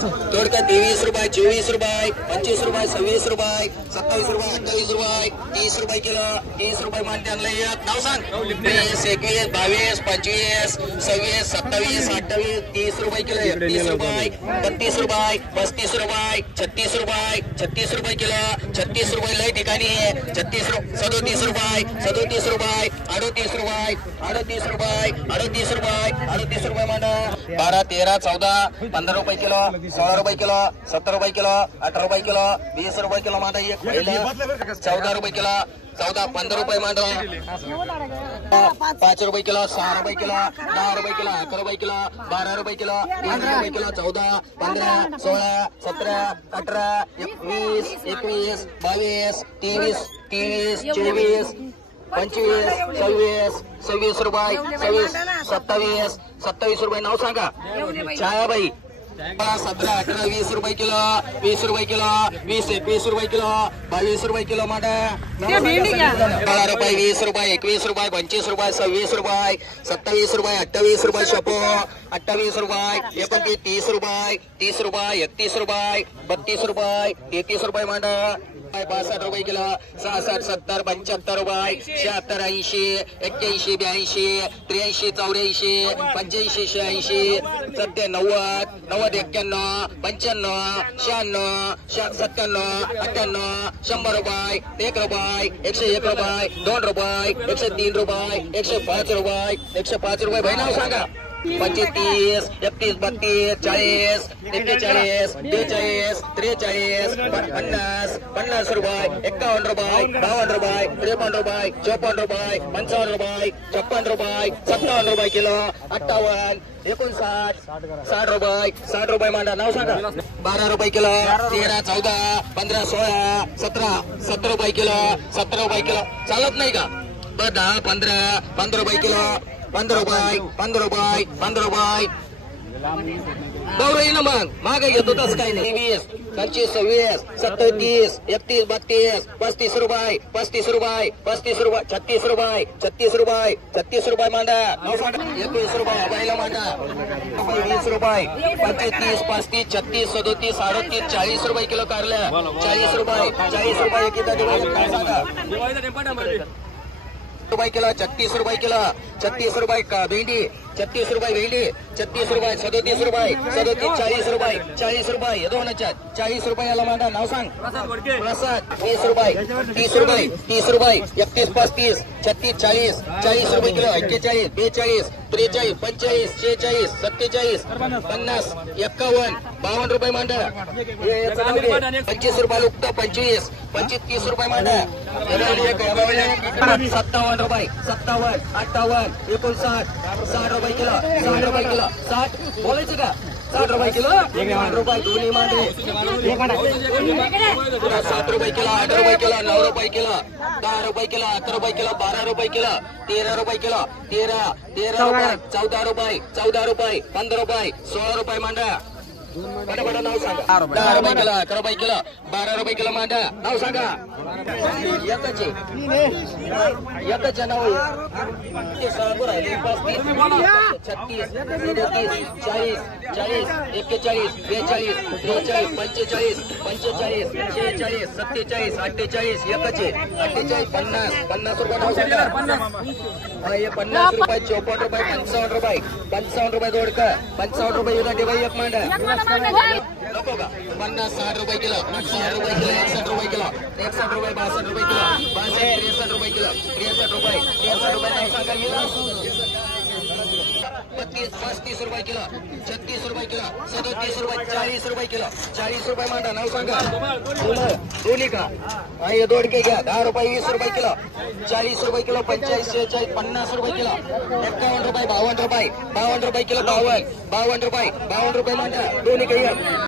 तोडका 23 रुपये 24 रुपये 25 रुपये 26 रुपये 27 रुपये 28 रुपये 30 रुपये किलो 30 रुपये मानते नाव सांग 20 21 22 25 26 27 28 30 रुपये किलो 31 रुपये 32 रुपये 35 रुपये 36 रुपये 36 रुपये किलो 36 रुपये लय ठिकाणी 36 37 रुपये 37 रुपये 38 रुपये 38 रुपये 38 रुपये 38 रुपये मांडा 12 13 14 15 रुपये किलो 16 रुपये किलो 17 रुपये किलो 18 रुपये किलो 20 रुपये किलो मांडा 14 रुपये किलो 14 15 रुपये मांडा 5 रुपये किलो 6 रुपये किलो 10 रुपये किलो 11 रुपये किलो 12 रुपये किलो 13 रुपये किलो 14 15 16 17 18 20 21 22 23 24 25 26 26 रुपये 27 27 रुपये नाव सांगा छाया बाई 17 18 20 रुपये किलो 20 रुपये किलो 20 21 रुपये किलो 22 रुपये किलो मांडा 12 रुपये 20 रुपये 21 रुपये 25 रुपये 26 रुपये 27 रुपये 28 रुपये शपो 28 रुपये 29 30 रुपये 30 रुपये 31 रुपये 32 रुपये 33 रुपये मांडा 62 रुपये किलो 66 70 75 रुपये 76 80 81 82 83 84 85 86 70 90 91 95 96 97 98 100 रुपये 1 रुपये 101 रुपये 2 रुपये 103 रुपये 105 रुपये 105 रुपये भाई नाव सांगा 25 31 32 40 41 42 43 43 50 रुपये 51 रुपये 52 रुपये 53 रुपये 54 रुपये 55 रुपये 56 रुपये 57 रुपये किलो 58 59 60 रुपये 60 रुपये मांडा नाव सांगा 12 रुपये किलो 13 14 15 16 17 17 रुपये किलो 17 रुपये किलो चालत नाही का 10 15 15 रुपये किलो 15 रुपये 15 रुपये 15 रुपये गौरव ना मग मागे घेतो तसं काही नाही 20 25 26 27 31 32 35 रुपये 35 रुपये 35 रुपये 36 रुपये 36 रुपये 36 रुपये मांडा 21 रुपये बाईला मांडा 20 रुपये 25 30 35 36 37 38 40 रुपये किलो कारल्या 40 रुपये किती सांगा रुपये किलो 36 रुपये किलो 36 रुपये का भेंडी 36 रुपये भेंडी 36 रुपये 37 रुपये 40 रुपये 40 रुपये दोन 40 रुपयाला मांडा नाव सांग प्रसाद 30 रुपये 30 रुपये 30 रुपये 31 35 36 40 40 रुपये किलो 41 42 43 45 46 47 50 51 52 रुपये मांडा 25 रुपये लुकतो 25 30 रुपये मांडा 57 रुपये 57 58 59 60 रुपये किलो 60 रुपये किलो 60 बोलायचं का 60 रुपये किलो 8 रुपये दोन्ही मांडे 7 रुपये किलो 8 रुपये किलो 9 रुपये किलो 10 रुपये किलो 11 रुपये किलो 12 रुपये किलो 13 रुपये किलो 13 रुपये 14 रुपये 14 रुपये 15 रुपये 16 रुपये मांडा बड़ा नाव सांगा 10 रुपये किलो 11 रुपये किलो 12 रुपये किलो मांडा नाव सांगा एकच नाव 36 37 36 37 40 40 41 42 43 45 45 46 47 48 एकच 48 50 रुपये नाव सांगा 50 रुपये 54 रुपये 55 रुपये दोडका 55 रुपये युद्ध बाई एक मांडा नको का 50 60 रुपये किलो 60 रुपये किलो 61 रुपये किलो 61 रुपये 62 रुपये किलो 62 63 रुपये किलो 63 रुपये 63 रुपये नाव सांगा 32 35 रुपये किलो 36 रुपये किलो 37 रुपये 40 रुपये किलो 40 रुपये मांडा नाव सांगा दोन्ही का हे दोडके घ्या 10 रुपये 20 रुपये किलो 40 रुपये किलो 45 46 50 रुपये किलो 51 रुपये 52 रुपये 52 रुपये किलो 52 रुपये मांडा दोन्ही काही